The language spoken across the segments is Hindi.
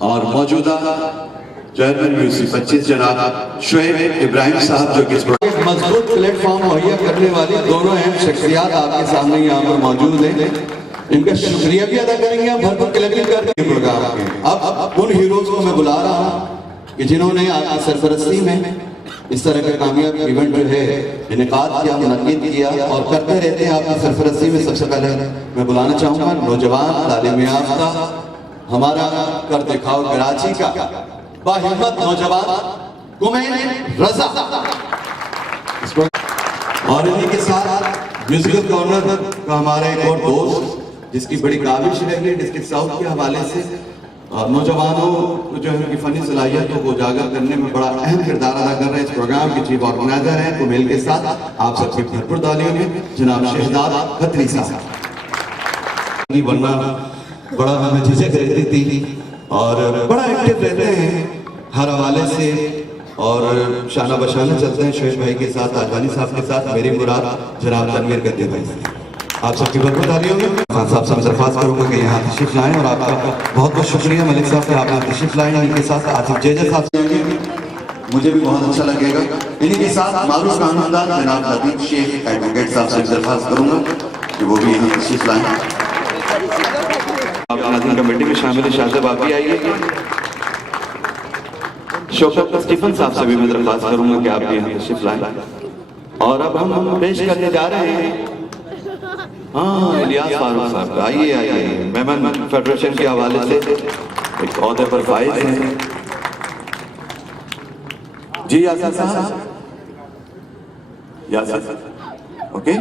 और मौजूदा चेयरमैन यूसी 25 जनाब शुएब इब्राहिम साहब जो कि मजबूत प्लेटफॉर्म मुहैया करने वाली दोनों अहम शख्सियात आपके सामने यहाँ पर मौजूद हैं। इनका शुक्रिया भी अदा करेंगे आप भरपूर कलेक्टिव करके प्रोग्राम के। अब उन हीरोज को मैं बुला रहा हूँ कि जिन्होंने आपकी सरपरस्ती में इस तरह का कामयाब इवेंट जो है इनेकाद किया, मुनक्किद किया और करते रहते हैं आपकी सरपरस्ती में। सबसे पहले मैं बुलाना चाहूँगा नौजवान तालीम याफ्ता हमारा कर दिखाओ कराची का बाहिम्मत नौजवान गुमैन रजा, और इन्हीं के साथ म्यूजिकल कॉर्नर का हमारा एक और दोस्त जिसकी बड़ी काबिश रही डिस्ट्रिक्ट साउथ के हवाले से नौजवानों जो है उनकी फनी सलाहियतों को उजागर करने में बड़ा अहम किरदार अदा कर रहे हैं। इस प्रोग्राम के चीफ ऑर्गेनाइजर हैं कुमेल के साथ आप सबकी भरपूर तालियों में जनाब शहजाद खत्री साहब। वरना बड़ा हमें झिझक रहती थी और बड़ा एक्टिव रहते हैं हर हवाले से और शाना बशाना चलते हैं शुएब भाई के साथ, आजवानी साहब के साथ। मेरी मुराद जनाब तनवीर गद्दी भाई से आप सबकी बहुत तालियों में खान साहब से मैं दरख्वास्त करूंगा कि यहाँ तशरीफ लाएं और आपका बहुत बहुत शुक्रिया मलिक साहब कि आपने तशरीफ लाएं। इनके साथ आसिफ जेजा साहब से मुझे भी बहुत अच्छा लगेगा। इन्हीं के साथ मारूफ कानूनदान जनाब हबीब शेख एडवोकेट साहब से दरख्वास्त करूंगा कि वो भी यहाँ तशरीफ लाएं। आप नाज़रीन कमेटी में शामिल शाहज़ब आप भी आइए। शौकत स्टीफन साहब से भी मैं दरख्वास्त करूंगा कि आप भी यहाँ तशरीफ लाएं। और अब हम पेश करने जा रहे हैं इलियास फारूक साहब का। आइए आइए, मेमन फेडरेशन के हवाले से एक औहदे पर फाइज हैं जी। यासिर साहब, यासिर ओके।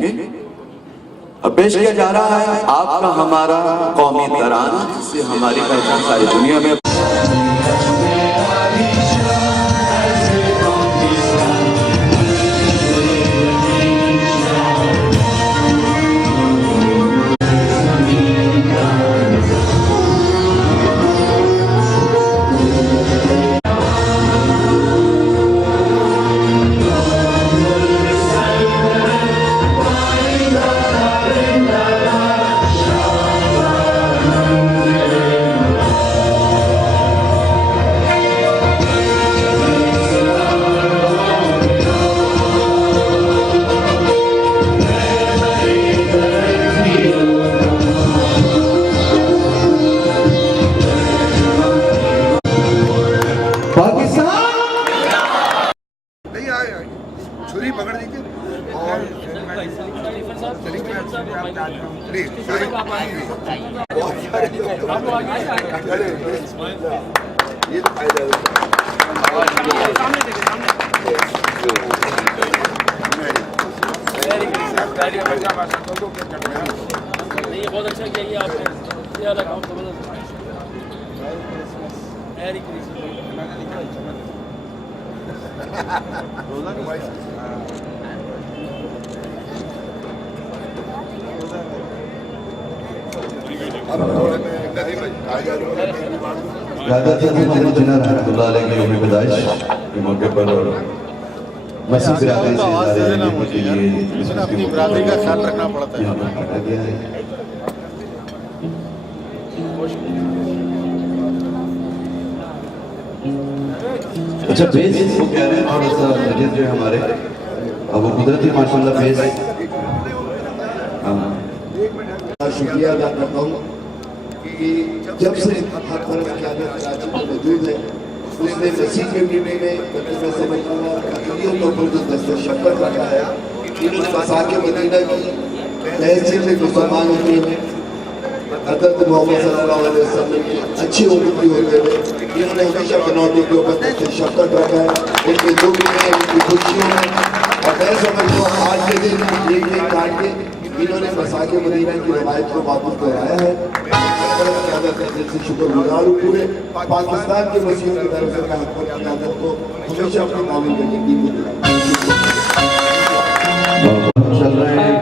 अब पेश किया जा रहा है आपका हमारा कौमी तराना जिससे हमारी पहचान सारी दुनिया में। छुरी पकड़ दीजिए और ये तो फायदा नहीं, बहुत अच्छा किया ये आपने। के मौके पर अपनी बिरादरी का ख्याल रखना पड़ता है। अच्छा बेस वो कह रहे हैं थोड़ा सा मस्जिद जो है हमारे अब वो कुदरती माशाल्लाह बेस। शुक्रिया अदा करता हूँ कि जब से कराची में मौजूद है उसने नसीब के मीटे में मैं समझूंगा अकलियतों पर जो दस्तशक्कर रखा है इन्होंने मसाके मदीना की तहसील में मुसलमान होते हैं हज़रत मोहम्मद सल्लल्लाहु अलैहि वसल्लम की अच्छी उम्मती होते हुए इन्होंने हमेशा बनौटी के ऊपर दस्तशक्कर रखा है उनके दुख में उनकी खुशियों में। और मैं समझता हूँ आज के दिन एक काट के इन्होंने मसाक मदीना की रवायत को वापस दोहराया है। दिल से शुक्रगुजार हूँ पूरे पाकिस्तान के मसीहों की तरफ से मैं अकबर की आदत को हमेशा अपने मामले में यकीन चल रहे हैं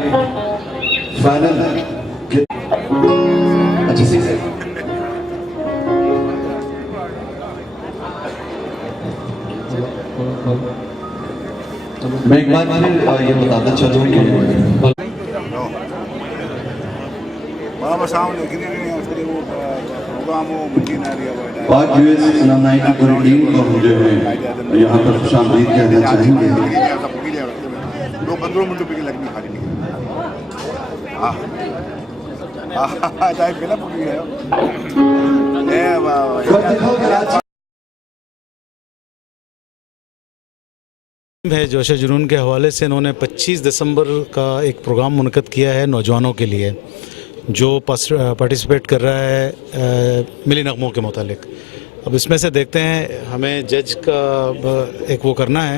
फाइनल। अच्छा सी मैं एक बार ये बताता चलूँ कि Vamos a un equilibrio entre वो प्रोग्राम वो मदीना एरिया वो आज यूएस अलमनाई की पूरी टीम को हम जो है यहाँ पर खुशामदीद कहना चाहेंगे। दो 15 मिनट पे लगनी खाली नहीं हाँ चाहे पहला पकड़ी है है जोश जुनून के हवाले से इन्होंने 25 दिसंबर का एक प्रोग्राम मुनक़द किया है नौजवानों के लिए, जो पार्टिसिपेट कर रहा है मिली नगमों के मुतालिक। अब इसमें से देखते हैं, हमें जज का एक वो करना है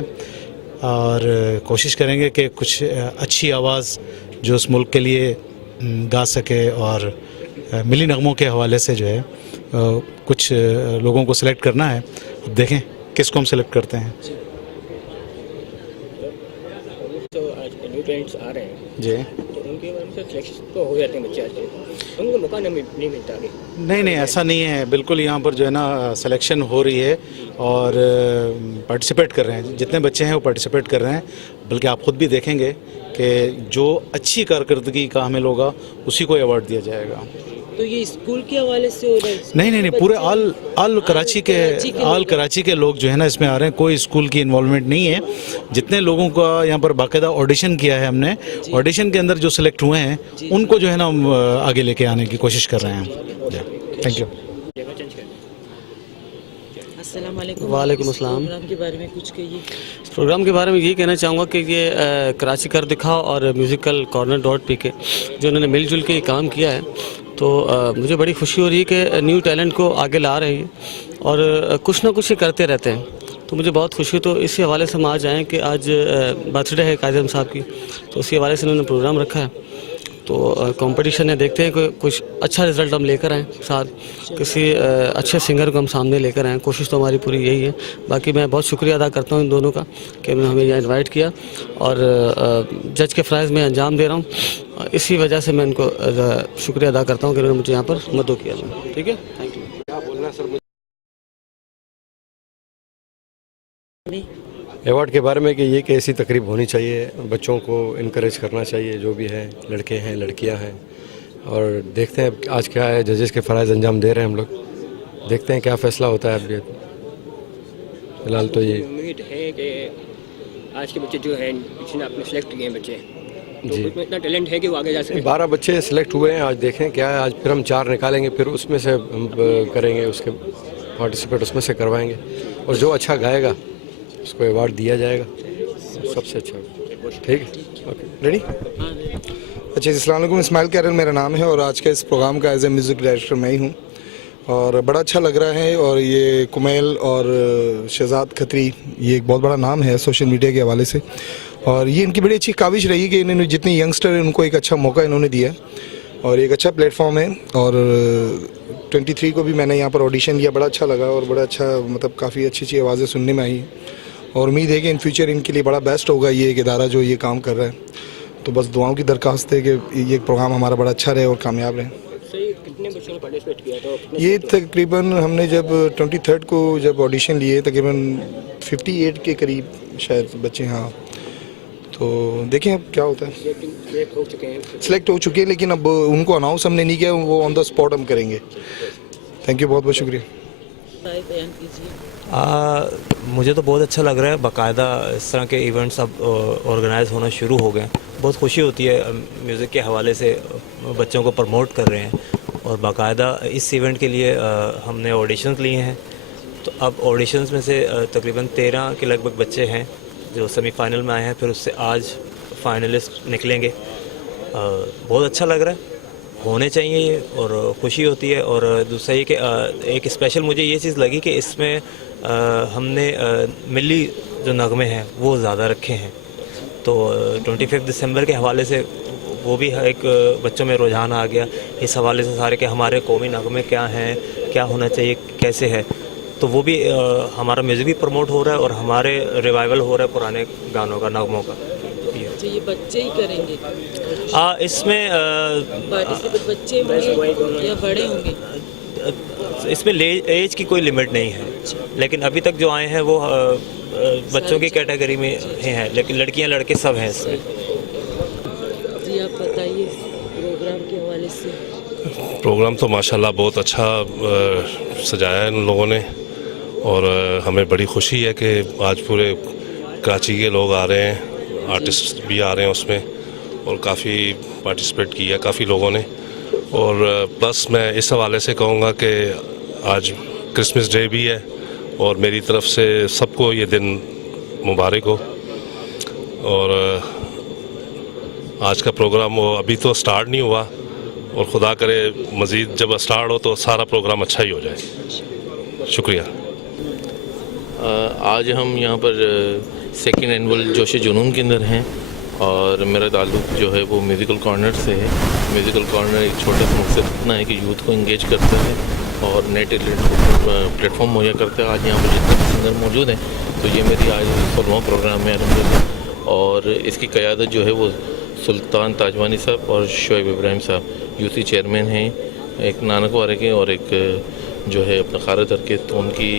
और कोशिश करेंगे कि कुछ अच्छी आवाज़ जो उस मुल्क के लिए गा सके, और मिली नगमों के हवाले से जो है कुछ लोगों को सिलेक्ट करना है। अब देखें किसको हम सिलेक्ट करते हैं। तो आज न्यू टैलेंट्स आ रहे हैं जी, तो उनके बारे में सिलेक्शन तो हो जाते हैं बच्चे आजकल, उनको मौका नहीं मिलता आगे। नहीं ऐसा नहीं है, बिल्कुल यहाँ पर जो है ना सिलेक्शन हो रही है और पार्टिसिपेट कर रहे हैं। जितने बच्चे हैं वो पार्टिसिपेट कर रहे हैं, बल्कि आप ख़ुद भी देखेंगे कि जो अच्छी कारकर्दगी का हामिल होगा उसी को अवार्ड दिया जाएगा। तो ये स्कूल के हवाले से हो रहा है? नहीं, पूरे ऑल कराची के लोग जो है ना इसमें आ रहे हैं, कोई स्कूल की इन्वॉल्वमेंट नहीं है। जितने लोगों का यहाँ पर बाकायदा ऑडिशन किया है हमने, ऑडिशन के अंदर जो सिलेक्ट हुए हैं उनको जो है ना हम आगे लेके आने की कोशिश कर रहे हैं। Thank you. अस्सलाम वालेकुम। वालेकुम अस्सलाम। प्रोग्राम के बारे में कुछ कहिए। इस प्रोग्राम के बारे में यही कहना चाहूँगा कि ये कराची कर दिखाओ और म्यूज़िकल corner.pk जो उन्होंने मिलजुल के काम किया है, तो मुझे बड़ी खुशी हो रही है कि न्यू टैलेंट को आगे ला रहे हैं और कुछ ना कुछ ये करते रहते हैं, तो मुझे बहुत खुशी। तो इसी हवाले से हम आज आएँ कि आज बर्थडे है काज़िम साहब की, तो उसी हवाले से उन्होंने प्रोग्राम रखा है। तो कंपटीशन है, देखते हैं कि कुछ अच्छा रिज़ल्ट हम लेकर आएँ, साथ किसी अच्छे सिंगर को हम सामने लेकर आएँ। कोशिश तो हमारी पूरी यही है। बाकी मैं बहुत शुक्रिया अदा करता हूँ इन दोनों का कि उन्होंने हमें यहाँ इनवाइट किया और जज के फ़राइज़ में अंजाम दे रहा हूँ। इसी वजह से मैं इनको शुक्रिया अदा करता हूँ कि उन्होंने मुझे यहाँ पर मदद किया। ठीक है, थैंक यू। क्या बोलना सर अवार्ड के बारे में कि ये कि ऐसी तकरीब होनी चाहिए, बच्चों को इनकरेज करना चाहिए, जो भी है, लड़के हैं लड़कियां हैं, और देखते हैं आज क्या है। जजेस के फ़राइज़ अंजाम दे रहे हैं हम लोग, देखते हैं क्या फ़ैसला होता है। अब ये फ़िलहाल तो ये उम्मीद है कि आज के बच्चे जो हैं जिन्हें आपने सेलेक्ट किए हैं बच्चे, तो जी। उसमें इतना टैलेंट है कि वो आगे जा सके। 12 बच्चे सिलेक्ट हुए हैं, आज देखें क्या है। आज फिर हम 4 निकालेंगे, फिर उसमें से हम करेंगे, उसके पार्टिसिपेट उसमें से करवाएंगे, और जो अच्छा गाएगा उसको अवार्ड दिया जाएगा सबसे अच्छा। ठीक है, ओके, रेडी। अच्छा, अस्सलाम वालेकुम। इस्माइल कैरल मेरा नाम है और आज के इस प्रोग्राम का एज ए म्यूज़िक डायरेक्टर मैं ही हूँ, और बड़ा अच्छा लग रहा है। और ये कुमैल और शहजाद खत्री, ये एक बहुत बड़ा नाम है सोशल मीडिया के हवाले से, और ये इनकी बड़ी अच्छी काविश रही कि इन्होंने जितने यंगस्टर हैं उनको एक अच्छा मौका इन्होंने दिया, और एक अच्छा प्लेटफॉर्म है। और 23 को भी मैंने यहाँ पर ऑडिशन लिया, बड़ा अच्छा लगा और बड़ा अच्छा, मतलब काफ़ी अच्छी अच्छी आवाज़ें सुनने में आई, और उम्मीद है कि इन फ्यूचर इनके लिए बड़ा बेस्ट होगा ये एक इदारा जो ये काम कर रहा है। तो बस दुआओं की दरख्वास्त है कि ये प्रोग्राम हमारा बड़ा अच्छा रहे और कामयाब रहे। सही, कितने बच्चों ने पार्टिसिपेट किया था? ये तकरीबन हमने जब 23 को जब ऑडिशन लिए, तकरीबन 58 के करीब शायद बच्चे, हाँ। तो देखें अब क्या होता है। सिलेक्ट हो चुके हैं? सिलेक्ट हो चुके हैं, लेकिन अब उनको अनाउंस हमने नहीं किया, वो ऑन द स्पॉट हम करेंगे। थैंक यू, बहुत बहुत शुक्रिया। बयान कीजिए। मुझे तो बहुत अच्छा लग रहा है, बाकायदा इस तरह के इवेंट्स अब ऑर्गेनाइज होना शुरू हो गए। बहुत खुशी होती है, म्यूज़िक के हवाले से बच्चों को प्रमोट कर रहे हैं, और बाकायदा इस इवेंट के लिए हमने ऑडिशंस लिए हैं। तो अब ऑडिशंस में से तकरीबन 13 के लगभग बच्चे हैं जो सेमीफाइनल में आए हैं, फिर उससे आज फाइनलिस्ट निकलेंगे। बहुत अच्छा लग रहा है, होने चाहिए ये, और खुशी होती है। और दूसरा ये कि एक स्पेशल मुझे ये चीज़ लगी कि इसमें हमने मिली जो नगमे हैं वो ज़्यादा रखे हैं। तो 25 दिसंबर के हवाले से वो भी एक बच्चों में रुझान आ गया इस हवाले से सारे कि हमारे कौमी नगमे क्या हैं, क्या होना चाहिए, कैसे है। तो वो भी हमारा म्यूज़िक भी प्रमोट हो रहा है और हमारे रिवाइवल हो रहा है पुराने गानों का, नगमों का। तो ये बच्चे ही करेंगे? इसमें पार्टिसिपेट बच्चे होंगे या बड़े होंगे? इसमें एज की कोई लिमिट नहीं है, लेकिन अभी तक जो आए हैं वो बच्चों की कैटेगरी में हैं, लेकिन लड़कियां लड़के सब हैं इसमें। जी आप बताइए प्रोग्राम के हवाले से। प्रोग्राम तो माशाल्लाह बहुत अच्छा सजाया है इन लोगों ने, और हमें बड़ी खुशी है कि आज पूरे कराची के लोग आ रहे हैं, आर्टिस्ट भी आ रहे हैं उसमें, और काफ़ी पार्टिसिपेट किया काफ़ी लोगों ने। और प्लस मैं इस हवाले से कहूँगा कि आज क्रिसमस डे भी है, और मेरी तरफ से सबको ये दिन मुबारक हो। और आज का प्रोग्राम वो अभी तो स्टार्ट नहीं हुआ, और खुदा करे मज़ीद जब स्टार्ट हो तो सारा प्रोग्राम अच्छा ही हो जाए। शुक्रिया। आज हम यहाँ पर सेकेंड एनुअल जोश जुनून के अंदर हैं, और मेरा ताल्लुक़ जो है वो म्यूज़िकल कॉर्नर से है। म्यूज़िकल कॉर्नर एक छोटा सा मकसद इतना है कि यूथ को इंगेज करता है और नए टैलेंट को प्लेटफॉर्म मुहैया करता है। आज यहाँ पर जितने सिंगर मौजूद हैं, तो ये मेरी आज 16वां प्रोग्राम है अल्हम्दुलिल्लाह, और इसकी क़यादत जो है वो सुल्तान ताजवानी साहब और शोएब इब्राहिम साहब यूसी चेयरमैन हैं, एक नानक वारे के और एक जो है अपना खारदर के, तो उनकी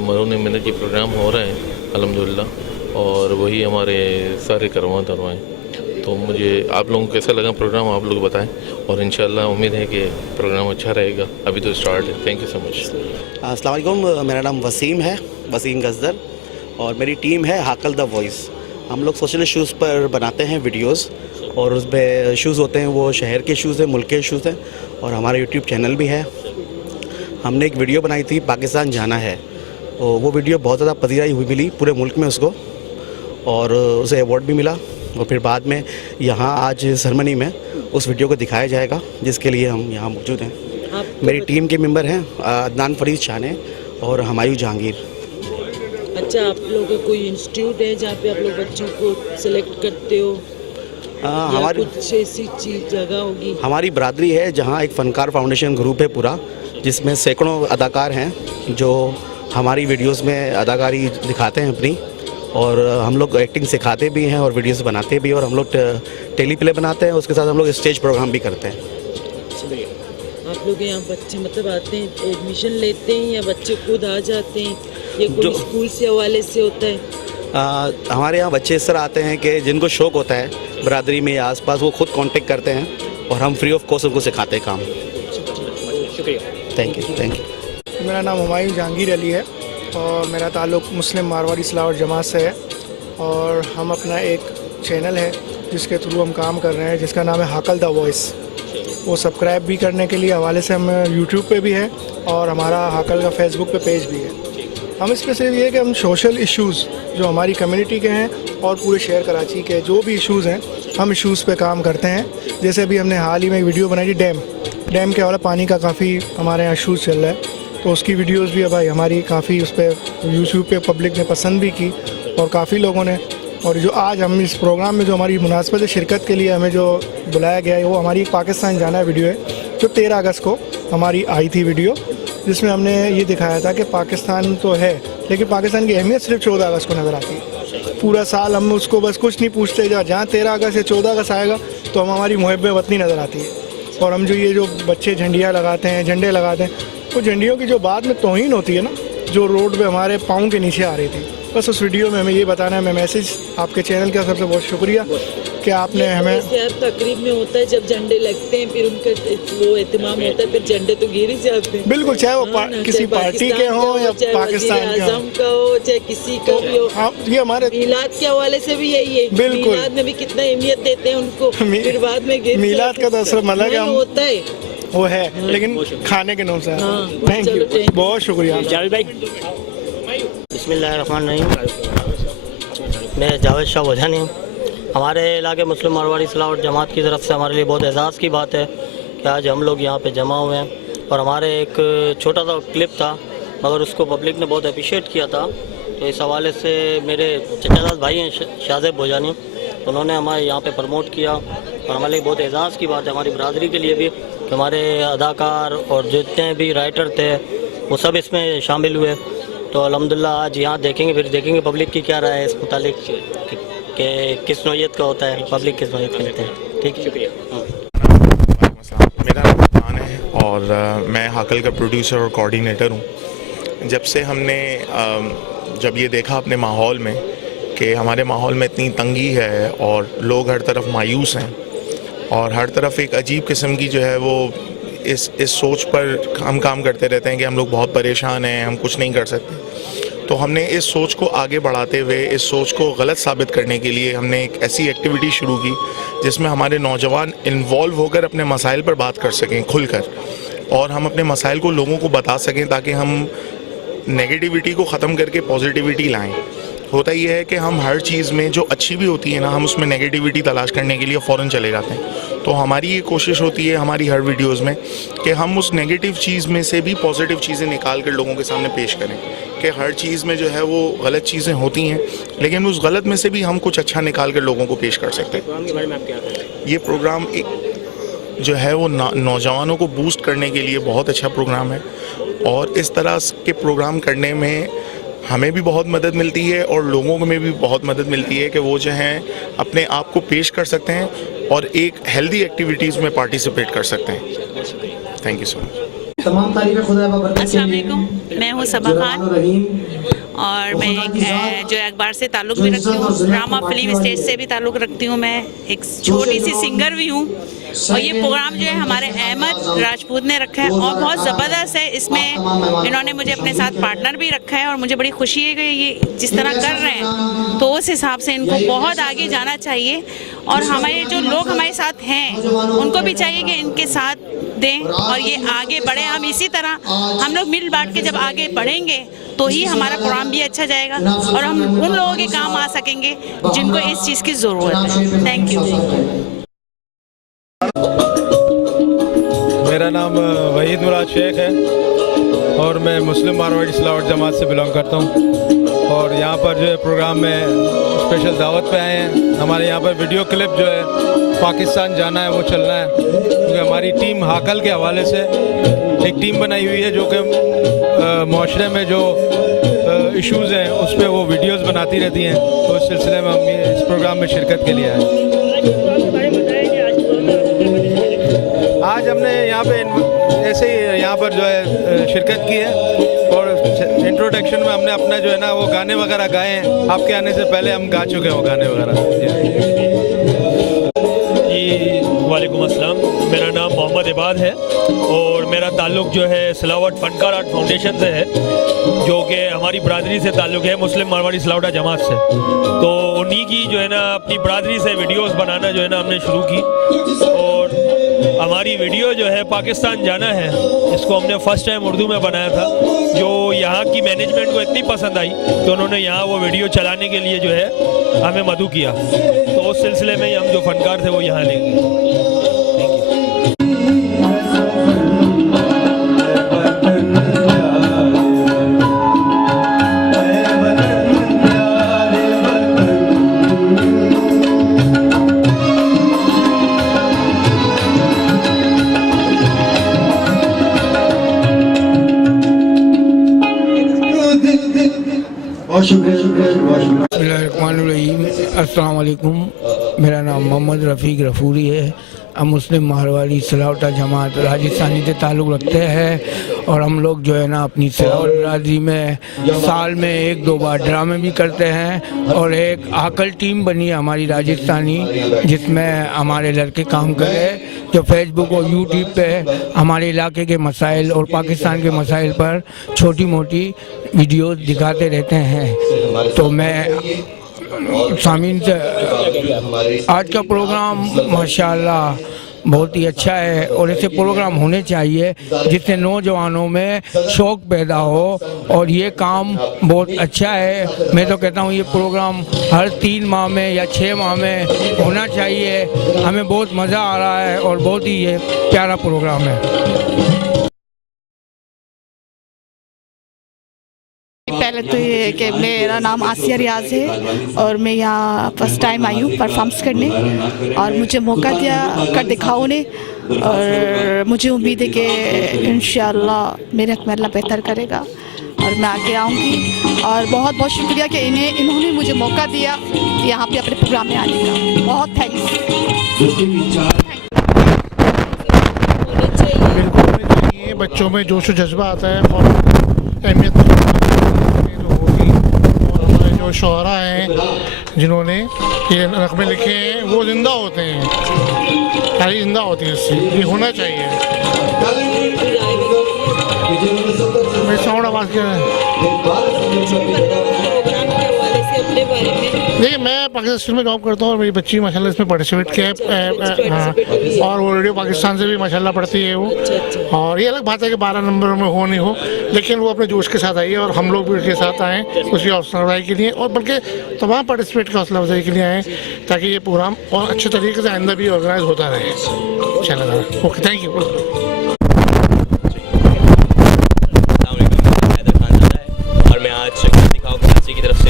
मरून मेहनत ये प्रोग्राम हो रहा है अल्हम्दुलिल्लाह, और वही हमारे सारे करवा धरवाएँ। तो मुझे आप लोगों को कैसा लगा प्रोग्राम आप लोग बताएं, और इंशाल्लाह उम्मीद है कि प्रोग्राम अच्छा रहेगा। अभी तो स्टार्ट है। Thank you so much. अस्सलाम वालेकुम, मेरा नाम वसीम है, वसीम गजदर, और मेरी टीम है हाकल द वॉइस। हम लोग सोशल इशूज़ पर बनाते हैं वीडियोस, और उसमें इशूज़ होते हैं वो शहर के इशूज़ हैं, मुल्क के इशूज़ हैं, और हमारा यूट्यूब चैनल भी है। हमने एक वीडियो बनाई थी पाकिस्तान जाना है, और वो वीडियो बहुत ज़्यादा पजीराई हुई मिली पूरे मुल्क में उसको, और उसे अवार्ड भी मिला। और फिर बाद में यहाँ आज सेरेमनी में उस वीडियो को दिखाया जाएगा, जिसके लिए हम यहाँ मौजूद हैं। मेरी टीम के मेंबर हैं अदनान फरीद शाने और हमायूं जहांगीर। अच्छा, आप लोगों का कोई इंस्टीट्यूट है जहाँ पे आप लोग बच्चों को सिलेक्ट करते हो? हमारी कुछ ऐसी चीज़ जगह होगी? हमारी बरादरी है जहाँ एक फ़नकार फाउंडेशन ग्रुप है पूरा, जिसमें सैकड़ों अदाकार हैं जो हमारी वीडियोस में अदाकारी दिखाते हैं अपनी, और हम लोग एक्टिंग सिखाते भी हैं और वीडियोस बनाते भी हैं, और हम लोग टेली प्ले बनाते हैं, उसके साथ हम लोग स्टेज प्रोग्राम भी करते हैं। आप लोग यहाँ बच्चे मतलब आते हैं, एडमिशन लेते हैं या बच्चे खुद आ जाते हैं, ये कोई स्कूल से हवाले से होता है? हमारे यहाँ बच्चे इस तरह आते हैं कि जिनको शौक़ होता है बरादरी में या आसपास, वो खुद कांटेक्ट करते हैं, और हम फ्री ऑफ कॉस्ट उनको सिखाते हैं काम। शुक्रिया। Thank you. मेरा नाम हमायूं जहांगीर अली है, और मेरा ताल्लुक़ मुस्लिम मारवाड़ी इस्लाह जमात से है, और हम अपना एक चैनल है जिसके थ्रू हम काम कर रहे हैं, जिसका नाम है हाकल द वॉइस। वो सब्सक्राइब भी करने के लिए हवाले से हम यूट्यूब पे भी है, और हमारा हाकल का फेसबुक पे पेज भी है। हम इसमें सिर्फ ये कि हम सोशल इश्यूज़ जो हमारी कम्युनिटी के हैं और पूरे शहर कराची के जो भी इश्यूज़ हैं, हम इश्यूज़ पे काम करते हैं। जैसे अभी हमने हाल ही में एक वीडियो बनाई थी डैम के हवाले, पानी का काफ़ी हमारे यहाँ इशूज़ चल रहा है, तो उसकी वीडियोस भी भाई हमारी काफ़ी उस पर यूट्यूब पे पब्लिक ने पसंद भी की, और काफ़ी लोगों ने। और जो आज हम इस प्रोग्राम में जो हमारी मुनासबत शिरकत के लिए हमें जो बुलाया गया है, वो हमारी पाकिस्तान जाना है वीडियो है, जो 13 अगस्त को हमारी आई थी वीडियो, जिसमें हमने ये दिखाया था कि पाकिस्तान तो है, लेकिन पाकिस्तान की अहमियत सिर्फ 14 अगस्त को नज़र आती है। पूरा साल हम उसको बस कुछ नहीं पूछते, जहाँ 13 अगस्त या 14 अगस्त आएगा तो हम हमारी मुहब्बत वतनी नज़र आती है। और हम जो बच्चे झंडियाँ लगाते हैं, झंडे लगाते हैं, वो झंडियों की जो बाद में तौहीन होती है ना, जो रोड पे हमारे पाँव के नीचे आ रही थी, बस उस वीडियो में हमें ये बताना है। मैं मैसेज आपके चैनल का सबसे बहुत शुक्रिया कि आपने हमें। हर तकरीब में होता है जब झंडे लगते हैं, फिर उनका वो एहतमाम होता है, फिर झंडे तो गिर ही जाते हैं। बिल्कुल, चाहे वो किसी पार्टी के हों या पाकिस्तान के हों, का हो चाहे किसी का भी हो। हाँ, ये हमारे मीलाद के हवाले से भी यही है। बिल्कुल, मीलाद में भी कितना अहमियत देते हैं उनको, फिर बाद में मीलाद का तो असर मतलब होता है वो है, लेकिन खाने के नाम से। थैंक यू, बहुत शुक्रिया। बिस्मिल्लाहिर्रहमानिर्रहीम। मैं जावेद शाह वजानी हूँ। हमारे इलाके मुस्लिम मारवाड़ी इस्लाह और जमात की तरफ से हमारे लिए बहुत एजाज़ की बात है कि आज हम लोग यहाँ पे जमा हुए हैं, और हमारे एक छोटा सा क्लिप था मगर उसको पब्लिक ने बहुत अप्रिशिएट किया था। तो इस हवाले से मेरे चचाजाद भाई हैं शाहजेब भोजानी, उन्होंने हमारे यहाँ पे प्रमोट किया, और हमारे लिए बहुत एजाज़ की बात है, हमारी बरादरी के लिए भी, कि हमारे अदाकार और जितने भी राइटर थे वो सब इसमें शामिल हुए। तो अल्हम्दुलिल्लाह आज यहाँ देखेंगे, फिर देखेंगे पब्लिक की क्या राय है इस मुतालिक कि किस नौइयत का होता है, पब्लिक किस नौइयत का लेते हैं। ठीक है, शुक्रिया। मेरा नाम खान है और मैं हाकल का प्रोड्यूसर और कोऑर्डिनेटर हूँ। जब से हमने जब ये देखा अपने माहौल में कि हमारे माहौल में इतनी तंगी है और लोग हर तरफ मायूस हैं और हर तरफ एक अजीब किस्म की जो है वो इस सोच पर हम काम करते रहते हैं कि हम लोग बहुत परेशान हैं, हम कुछ नहीं कर सकते। तो हमने इस सोच को आगे बढ़ाते हुए, इस सोच को गलत साबित करने के लिए हमने एक ऐसी एक्टिविटी शुरू की जिसमें हमारे नौजवान इन्वॉल्व होकर अपने मसाइल पर बात कर सकें खुलकर, और हम अपने मसाइल को लोगों को बता सकें ताकि हम नेगेटिविटी को ख़त्म करके पॉजिटिविटी लाएं। होता ये है कि हम हर चीज़ में जो अच्छी भी होती है ना, हम उसमें नेगेटिविटी तलाश करने के लिए फ़ौरन चले जाते हैं। तो हमारी ये कोशिश होती है हमारी हर वीडियोस में कि हम उस नेगेटिव चीज़ में से भी पॉजिटिव चीज़ें निकाल कर लोगों के सामने पेश करें, कि हर चीज़ में जो है वो गलत चीज़ें होती हैं, लेकिन उस गलत में से भी हम कुछ अच्छा निकाल कर लोगों को पेश कर सकते हैं। ये प्रोग्राम एक जो है वो नौजवानों को बूस्ट करने के लिए बहुत अच्छा प्रोग्राम है, और इस तरह के प्रोग्राम करने में हमें भी बहुत मदद मिलती है और लोगों में भी बहुत मदद मिलती है कि वो जो हैं अपने आप को पेश कर सकते हैं और एक हेल्दी एक्टिविटीज़ में पार्टिसिपेट कर सकते हैं। Thank you so much. अस्सलाम वालेकुम, मैं हूँ सबा खान और मैं एक जो अखबार से ताल्लुक़ भी रखती हूँ, ड्रामा फिल्म स्टेज से भी ताल्लुक़ रखती हूँ। मैं एक छोटी सी सिंगर भी हूँ और ये प्रोग्राम जो है हमारे अहमद राजपूत ने रखा है और बहुत ज़बरदस्त है। इसमें इन्होंने मुझे अपने साथ पार्टनर भी रखा है और मुझे बड़ी खुशी है कि ये जिस तरह कर रहे हैं तो उस हिसाब से इनको बहुत आगे जाना चाहिए, और हमारे जो लोग हमारे साथ हैं उनको भी चाहिए कि इनके साथ दें और ये आगे बढ़े। हम इसी तरह हम लोग मिल बांट के जब आगे बढ़ेंगे तो ही हमारा प्रोग्राम भी अच्छा जाएगा और हम उन लोगों के काम आ सकेंगे जिनको इस चीज़ की ज़रूरत है। Thank you. मेरा नाम वहीद मुराद शेख है और मैं मुस्लिम मारवाड़ी सिलावट जमात से बिलोंग करता हूँ, और यहाँ पर जो है प्रोग्राम में स्पेशल दावत पे आए हैं। हमारे यहाँ पर वीडियो क्लिप जो है पाकिस्तान जाना है वो चल रहा है, क्योंकि हमारी टीम हाकल के हवाले से एक टीम बनाई हुई है जो कि माशरे में जो इश्यूज़ हैं उस पर वो वीडियोज़ बनाती रहती हैं। तो इस सिलसिले में हम इस प्रोग्राम में शिरकत के लिए आए हैं। आज हमने यहाँ पे ऐसे ही यहाँ पर जो है शिरकत की है और इंट्रोडक्शन में हमने अपना जो है ना वो गाने वगैरह गाए हैं। आपके आने से पहले हम गा चुके हैं वो गाने वगैरह। वालेकुम अस्सलाम, मेरा नाम मोहम्मद इबाद है और मेरा ताल्लुक़ जो है सिलावट फनकार आर्ट फाउंडेशन से है, जो कि हमारी बरादरी से ताल्लुक़ है मुस्लिम मारवाड़ी सिलावटा जमात से। तो उन्हीं की जो है ना अपनी बरादरी से वीडियोस बनाना जो है ना हमने शुरू की, और हमारी वीडियो जो है पाकिस्तान जाना है, इसको हमने फ़र्स्ट टाइम उर्दू में बनाया था, जो यहाँ की मैनेजमेंट को इतनी पसंद आई कि उन्होंने यहाँ वो वीडियो चलाने के लिए जो है हमें मदऊ किया। तो उस सिलसिले में हम जो फ़नकार थे वो यहाँ लेंगे। अस्सलाम वालेकुम, मेरा नाम मोहम्मद रफ़ीक रफूरी है। हम मुस्लिम मारवाड़ी सिलावटा जमात राजस्थानी से ताल्लुक़ रखते हैं और हम लोग जो है ना अपनी सिलावट बरादरी में साल में 1-2 बार ड्रामे भी करते हैं, और एक हाकल टीम बनी है हमारी राजस्थानी जिसमें हमारे लड़के काम कर रहे हैं, जो फेसबुक और यूट्यूब पे हमारे इलाके के मसाइल और पाकिस्तान के मसाइल पर छोटी मोटी वीडियोस दिखाते रहते हैं। तो मैं सामीन से आज का प्रोग्राम माशाल्लाह बहुत ही अच्छा है और ऐसे प्रोग्राम होने चाहिए जिससे नौजवानों में शौक़ पैदा हो, और ये काम बहुत अच्छा है। मैं तो कहता हूँ ये प्रोग्राम हर 3 माह में या 6 माह में होना चाहिए। हमें बहुत मज़ा आ रहा है और बहुत ही ये प्यारा प्रोग्राम है। पहले पहले तो ये है कि मेरा नाम आसिया रियाज है और मैं यहाँ फर्स्ट टाइम आई हूँ परफॉर्म्स करने और मुझे मौका दिया कर दिखाओ ने और मुझे उम्मीद है कि इंशाल्लाह मेरे हक में अल्लाह बेहतर करेगा और मैं आगे आऊँगी। और बहुत बहुत शुक्रिया कि इन्होंने मुझे मौका दिया यहाँ पे अपने प्रोग्राम में आने का। बहुत थैंक्स। बच्चों में जोश जज्बा आता है और अहमियत होगी। और हमारे जो शोहरा हैं जिन्होंने ये नगमे लिखे हैं वो ज़िंदा होते हैं, सारी ज़िंदा होती है, इससे ये होना चाहिए। मैं साउंड आवाज़ क्या है देखिए, मैं पाकिस्तान में जॉब करता हूँ और मेरी बच्ची माशाल्लाह इसमें पार्टिसिपेट किया है। हाँ, और वो रेडियो पाकिस्तान से भी माशाल्लाह पढ़ती है वो। और ये अलग बात है कि 12 नंबर में हो नहीं हो, लेकिन वो अपने जोश के साथ आई है और हम लोग भी उसके साथ आए उसकी हौसला अफजाई के लिए और बल्कि तमाम पार्टिसिपेट की हौसला अफजाई के लिए आए ताकि ये प्रोग्राम और अच्छे तरीके से आइंदा भी ऑर्गेनाइज होता रहे। चलो ओके, थैंक यू। और मैं आज दिखाऊँ कराची की तरफ से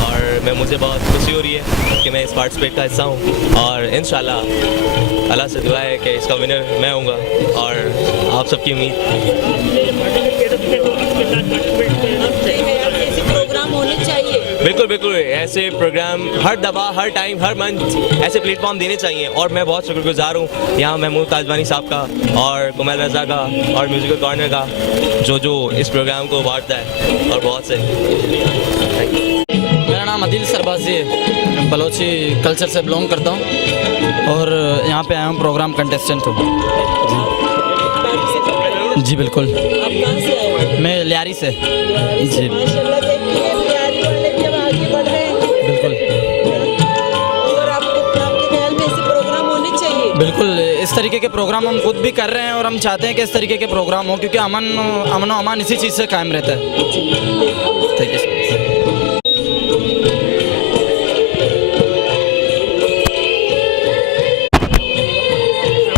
और मुझे बहुत खुशी हो रही है कि मैं इस पार्टिसिपेट का हिस्सा हूँ और इंशाल्लाह अल्लाह से दुआ है कि इसका विनर मैं होऊंगा और आप सबकी उम्मीद। प्रोग्राम होने चाहिए। बिल्कुल बिल्कुल, ऐसे प्रोग्राम हर दफ़ा हर टाइम हर मंथ ऐसे प्लेटफॉर्म देने चाहिए और मैं बहुत शुक्रगुजार हूँ यहाँ महमूद ताजवानी साहब का और कुमैल रज़ा का और म्यूज़िकल कॉर्नर का जो इस प्रोग्राम को बांटता है और बहुत से। मेरा नाम आदिल सरबाजी है, बलोची कल्चर से बिलोंग करता हूँ और यहाँ पे आया हूँ प्रोग्राम कंटेस्टेंट हूँ। जी बिल्कुल। आप कहाँ से आए? मैं लियारी से। जी बिल्कुल। और आपके ख्याल में ऐसे प्रोग्राम होने चाहिए? बिल्कुल, इस तरीके के प्रोग्राम हम खुद भी कर रहे हैं और हम चाहते हैं कि इस तरीके के प्रोग्राम हो क्योंकि अमन और अमान इसी चीज़ से कायम रहता है। Thank you.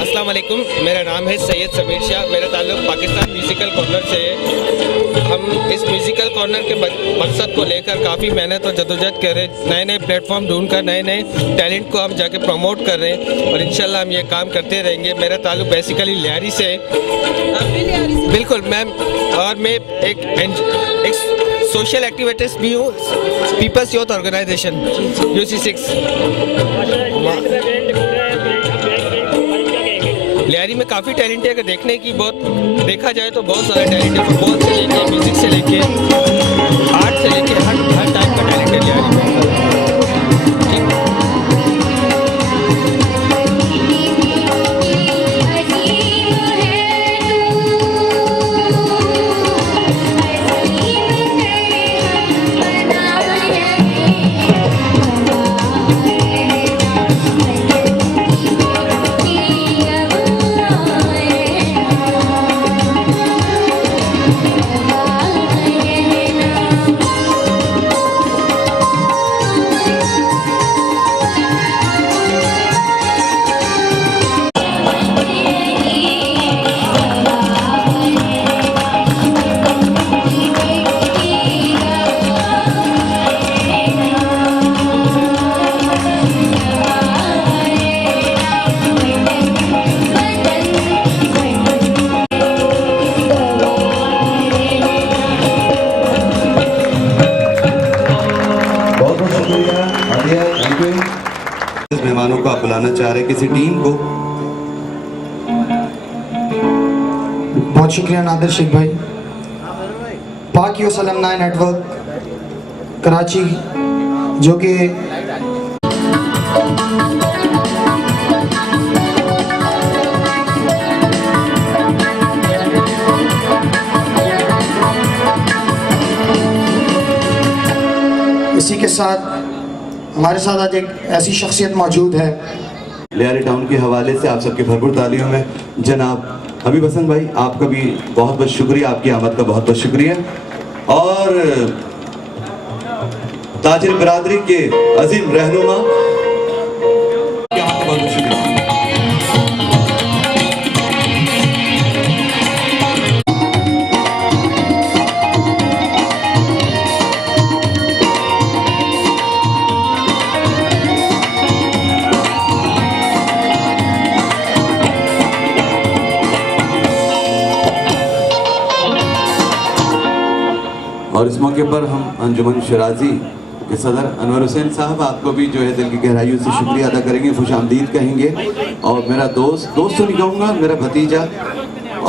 अस्सलाम वालेकुम, मेरा नाम है सैयद समीर शाह, मेरा ताल्लुक़ पाकिस्तान म्यूज़िकल कॉर्नर से है। हम इस म्यूज़िकल कॉर्नर के मकसद को लेकर काफ़ी मेहनत और जदोजहद कर रहे हैं, नए नए प्लेटफॉर्म ढूंढ कर नए नए टैलेंट को हम जाके प्रमोट कर रहे हैं और इंशाल्लाह हम ये काम करते रहेंगे। मेरा ताल्लुक़ बेसिकली लियारी से है। बिल्कुल मैम, और मैं एक सोशल एक्टिविटीज़ भी हूँ, peoples youth organisation UC6। Lyari में काफ़ी टैलेंट है, अगर देखने की देखा जाए तो बहुत सारा टैलेंट है, फुटबॉल से लेके म्यूज़िक से लेके आर्ट से लेके हर टाइप का टैलेंट है लियारी में। मेहमानों को आप बुलाना चाह रहे हैं किसी टीम को? बहुत शुक्रिया नादिर शेख भाई। पाक यूथ अलमनाई नेटवर्क कराची जो कि इसी के साथ हमारे साथ आज एक ऐसी शख्सियत मौजूद है। लियारी टाउन के हवाले से आप सबके भरपूर तालियों में जनाब हबीब हसन भाई, आपका भी बहुत बहुत शुक्रिया, आपकी आमद का बहुत बहुत शुक्रिया। और ताजिर बिरादरी के अजीम रहनुमा, बहुत बहुत शुक्रिया। और इस मौके पर हम अंजुमन शराजी के सदर अनवर हुसैन साहब, आपको भी जो है दिल की गहराइयों से शुक्रिया अदा करेंगे, खुशामदीद कहेंगे। और मेरा दोस्त तो नहीं कहूँगा, मेरा भतीजा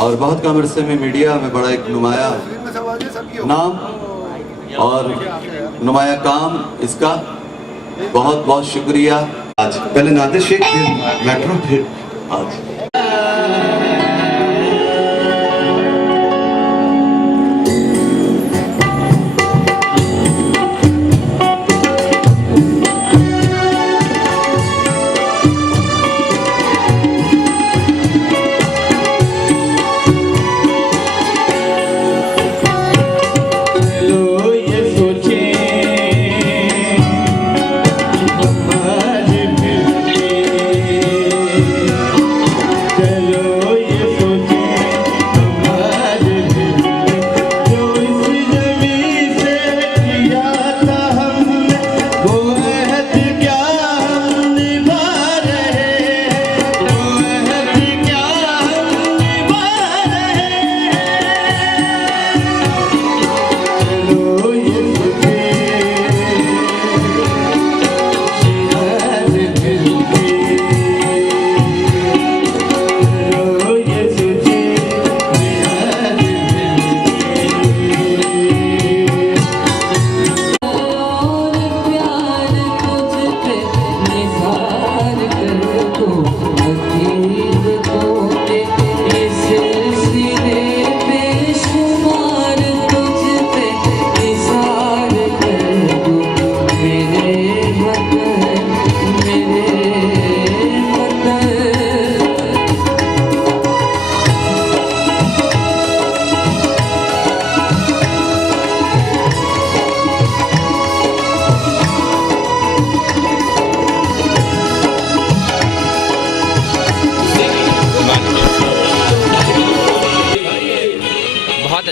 और बहुत कम अरसे में मीडिया में बड़ा एक नुमाया नाम और नुमाया काम, इसका बहुत बहुत शुक्रिया। आज पहले नादिर शेख, फिर मेट्रो, फिर आज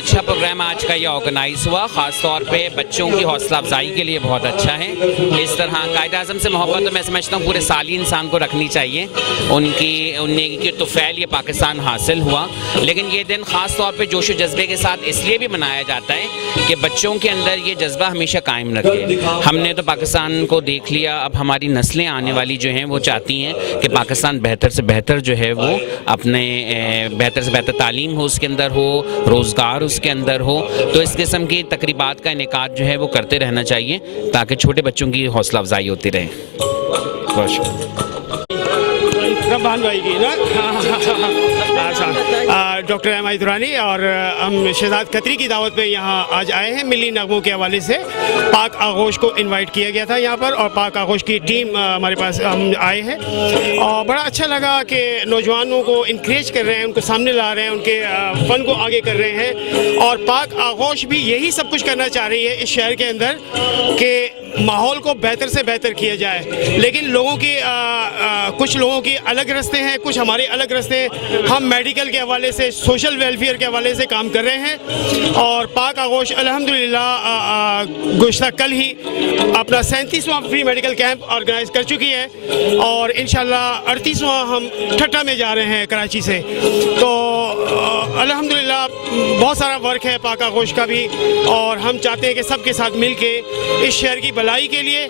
अच्छा प्रोग्राम आज का ये ऑर्गेनाइज हुआ, ख़ास तौर पे बच्चों की हौसला अफजाई के लिए बहुत अच्छा है। इस तरह कायद आज़म से मोहब्बत तो मैं समझता हूँ पूरे साल ही इंसान को रखनी चाहिए। उनकी तुफ़ैल ये पाकिस्तान हासिल हुआ, लेकिन ये दिन ख़ास तौर पे जोश व जज्बे के साथ इसलिए भी मनाया जाता है कि बच्चों के अंदर ये जज्बा हमेशा कायम रखे। हमने तो पाकिस्तान को देख लिया, अब हमारी नस्लें आने वाली जो हैं वो चाहती हैं कि पाकिस्तान बेहतर से बेहतर जो है वो अपने बेहतर से बेहतर तालीम हो उसके अंदर हो, रोज़गार उसके अंदर हो। तो इस किस्म की तकरीबात का इनेकाद जो है वो करते रहना चाहिए ताकि छोटे बच्चों की हौसला अफजाई होती रहे। बहुत शुक्रिया। रब्बान भाई की ना डॉक्टर एम दुरानी और हम शहजाद खत्री की दावत पे यहाँ आज आए हैं। मिली नगमों के हवाले से पाक आगोश को इनवाइट किया गया था यहाँ पर, और पाक आगोश की टीम हमारे पास हम आए हैं और बड़ा अच्छा लगा कि नौजवानों को इनक्रेज कर रहे हैं, उनको सामने ला रहे हैं, उनके फ़न को आगे कर रहे हैं। और पाक आगोश भी यही सब कुछ करना चाह रही है इस शहर के अंदर कि माहौल को बेहतर से बेहतर किया जाए। लेकिन लोगों की कुछ लोगों की अलग रास्ते हैं, कुछ हमारे अलग रास्ते हैं। हम मेडिकल के हवाले से, सोशल वेलफेयर के हवाले से काम कर रहे हैं। और पाक आगोश अल्हम्दुलिल्लाह गुज़श्ता कल ही अपना 37वां फ्री मेडिकल कैंप ऑर्गेनाइज कर चुकी है और इंशाल्लाह 38वां हम ठट्टा में जा रहे हैं कराची से। तो अल्हम्दुलिल्लाह बहुत सारा वर्क है पाक आगोश का भी, और हम चाहते हैं कि सबके साथ मिल के इस शहर की भलाई के लिए,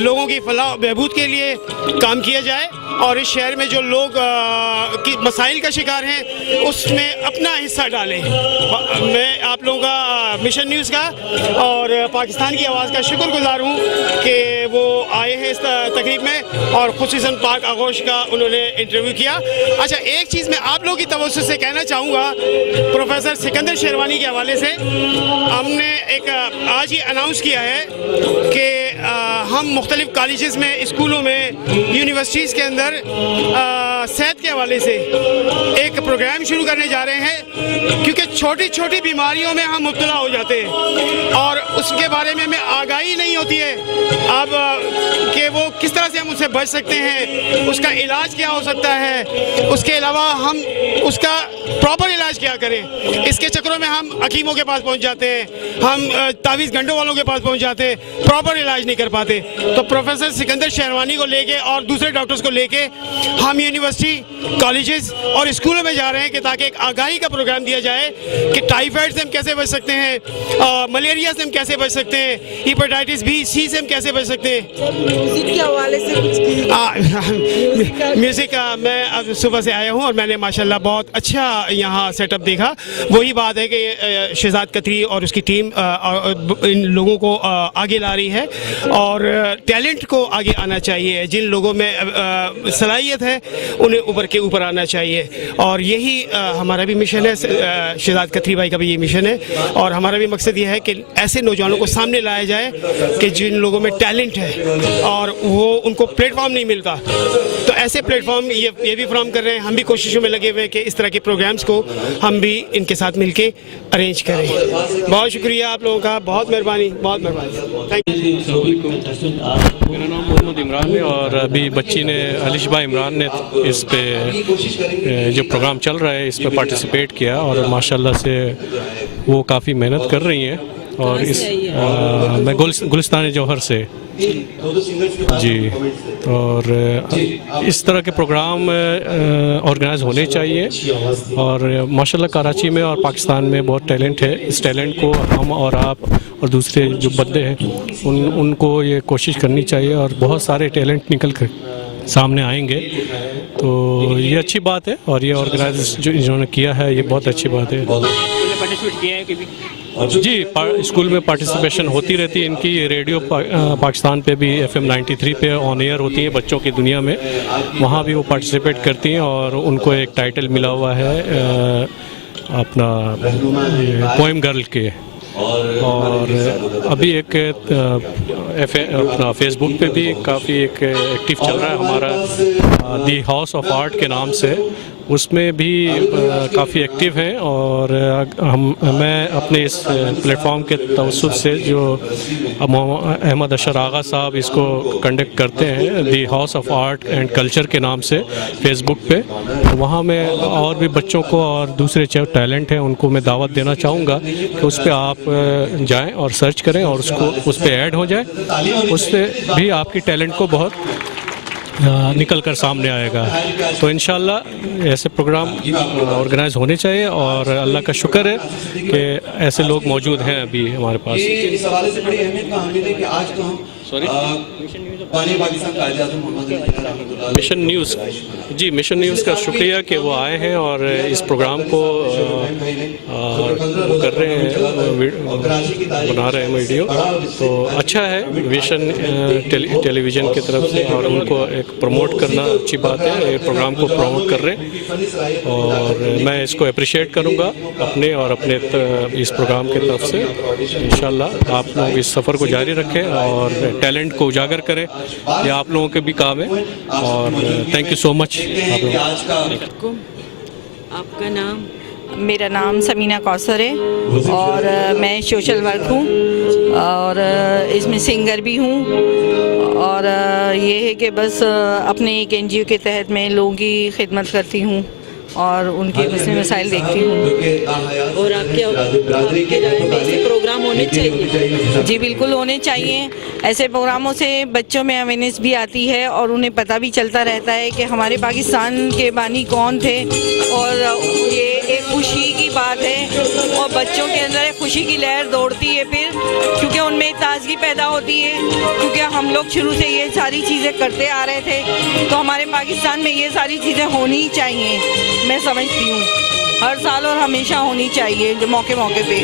लोगों की फलाह बहबूद के लिए काम किया जाए और इस शहर में जो लोग की मसाइल का शिकार हैं उसमें अपना हिस्सा डालें। मैं आप लोगों का मिशन न्यूज़ का और पाकिस्तान की आवाज़ का शुक्रगुजार हूँ कि वो आए हैं इस तकरीब में और खुसूसन पाक आगोश का उन्होंने इंटरव्यू किया। अच्छा, एक चीज़ मैं आप लोगों की तवज्जो से कहना चाहूँगा, प्रोफेसर सिकंदर शेरवानी के हवाले से हमने एक आज ही अनाउंस किया है कि हम मुख्तलिफ कॉलेजेस में, स्कूलों में, यूनिवर्सिटीज़ के अंदर सेहत के हवाले से एक प्रोग्राम शुरू करने जा रहे हैं, क्योंकि छोटी छोटी बीमारियों में हम मुब्तला हो जाते हैं और उसके बारे में हमें आगाही नहीं होती है अब कि वो किस तरह से हम उससे बच सकते हैं, उसका इलाज क्या हो सकता है, उसके अलावा हम उसका प्रॉपर इलाज क्या करें। इसके चक्करों में हम हकीमों के पास पहुंच जाते हैं, हम तावीज़ गंडों वालों के पास पहुंच जाते हैं, प्रॉपर इलाज नहीं कर पाते। तो प्रोफेसर सिकंदर शेरवानी को लेके और दूसरे डॉक्टर्स को लेके हम यूनिवर्सिटी, कॉलेजेस और स्कूलों में जा रहे हैं कि ताकि एक आगाही का प्रोग्राम दिया जाए कि टाइफाइड से हम कैसे बच सकते हैं, मलेरिया से हम कैसे बच सकते हैं, हेपेटाइटिस बी, सी से हम कैसे बच सकते हैं। म्यूजिक के हवाले से कुछ म्यूज़िक मैं अब सुबह से आया हूँ और मैंने माशाल्लाह बहुत अच्छा यहाँ सेटअप देखा। वही बात है कि शहजाद कतरी और उसकी टीम इन लोगों को आगे ला रही है और टैलेंट को आगे आना चाहिए। जिन लोगों में सलाहियत है उन्हें ऊपर के ऊपर आना चाहिए और यही हमारा भी मिशन है, शहजाद कतरी भाई का भी ये मिशन है और हमारा भी मकसद ये है कि ऐसे नौजवानों को सामने लाया जाए कि जिन लोगों में टैलेंट है और वो उनको प्लेटफॉर्म नहीं मिलता, तो ऐसे प्लेटफॉर्म ये भी फ्राहम कर रहे हैं। हम भी कोशिशों में लगे हुए हैं कि इस तरह के प्रोग्राम्स को हम भी इनके साथ मिलके अरेंज करें। बहुत शुक्रिया आप लोगों का, बहुत मेहरबानी, बहुत मेहरबानी, थैंक यू। मेरा नाम मोहम्मद इमरान है और अभी बच्ची ने, अलिशबा इमरान ने इस पे जो प्रोग्राम चल रहा है इस पे पार्टिसिपेट किया और माशाल्लाह से वो काफ़ी मेहनत कर रही हैं। और इस मैं गुलिस्तान जौहर से जी, और इस तरह के प्रोग्राम ऑर्गेनाइज होने चाहिए और माशाल्लाह कराची में और पाकिस्तान में बहुत टैलेंट है। इस टैलेंट को हम और आप और दूसरे जो बंदे हैं उनको ये कोशिश करनी चाहिए और बहुत सारे टैलेंट निकल कर सामने आएंगे। तो ये अच्छी बात है और ये ऑर्गेनाइज जो इन्होंने किया है ये बहुत अच्छी बात है। जी, स्कूल में पार्टिसिपेशन होती रहती है इनकी। ये रेडियो पाकिस्तान पे भी FM 93 पे ऑन एयर होती है बच्चों की दुनिया में, वहाँ भी वो पार्टिसिपेट करती हैं और उनको एक टाइटल मिला हुआ है अपना पोएम गर्ल के। और अभी एक अपना फेसबुक पे भी काफ़ी एक एक्टिव चल रहा है हमारा दी हाउस ऑफ आर्ट के नाम से, उसमें भी काफ़ी एक्टिव हैं। और मैं अपने इस प्लेटफॉर्म के तवस्सुत से जो अहमद अशर आगा साहब इसको कंडक्ट करते हैं the house of art and culture के नाम से फेसबुक पे, तो वहाँ मैं और भी बच्चों को और दूसरे जो टैलेंट हैं उनको मैं दावत देना चाहूँगा कि उस पर आप जाएं और सर्च करें और उसको उस पर ऐड हो जाए, उससे भी आपकी टैलेंट को बहुत निकल कर सामने आएगा। तो इंशाल्लाह ऐसे प्रोग्राम ऑर्गेनाइज होने चाहिए और अल्लाह का शुक्र है कि ऐसे लोग मौजूद हैं अभी हमारे पास। इस हवाले से बड़ी अहमियत का हामिल है कि आज तो हम मिशन न्यूज़, जी मिशन न्यूज़ का शुक्रिया कि वो आए हैं और इस प्रोग्राम को कर रहे हैं, बना रहे हैं वीडियो। तो अच्छा है विशन टेलीविज़न की तरफ से और उनको एक प्रमोट करना अच्छी बात है, ये प्रोग्राम को प्रमोट कर रहे हैं और मैं इसको अप्रिशिएट करूँगा अपने और अपने इस प्रोग्राम की तरफ से। इंशाल्लाह आप लोग इस सफ़र को जारी रखें और टैलेंट को उजागर करें, ये आप लोगों के भी काम है। और थैंक यू सो मच आप लोग। आपका नाम? मेरा नाम समीना कौसर है और मैं सोशल वर्क हूँ और इसमें सिंगर भी हूँ। और ये है कि बस अपने एक NGO के तहत मैं लोगों की खिदमत करती हूँ और उनके मसले मसाइल देखती हूँ। और आपके राय में ऐसे प्रोग्राम होने चाहिए? जी बिल्कुल होने चाहिए। ऐसे प्रोग्रामों से बच्चों में अवेयरनेस भी आती है और उन्हें पता भी चलता रहता है कि हमारे पाकिस्तान के बानी कौन थे और ये एक खुशी की बात है और बच्चों के अंदर एक खुशी की लहर दौड़ती है फिर, क्योंकि उनमें ताजगी पैदा होती है। क्योंकि हम लोग शुरू से ये सारी चीज़ें करते आ रहे थे, तो हमारे पाकिस्तान में ये सारी चीज़ें होनी ही चाहिए, मैं समझती हूँ हर साल और हमेशा होनी चाहिए जो मौके पे।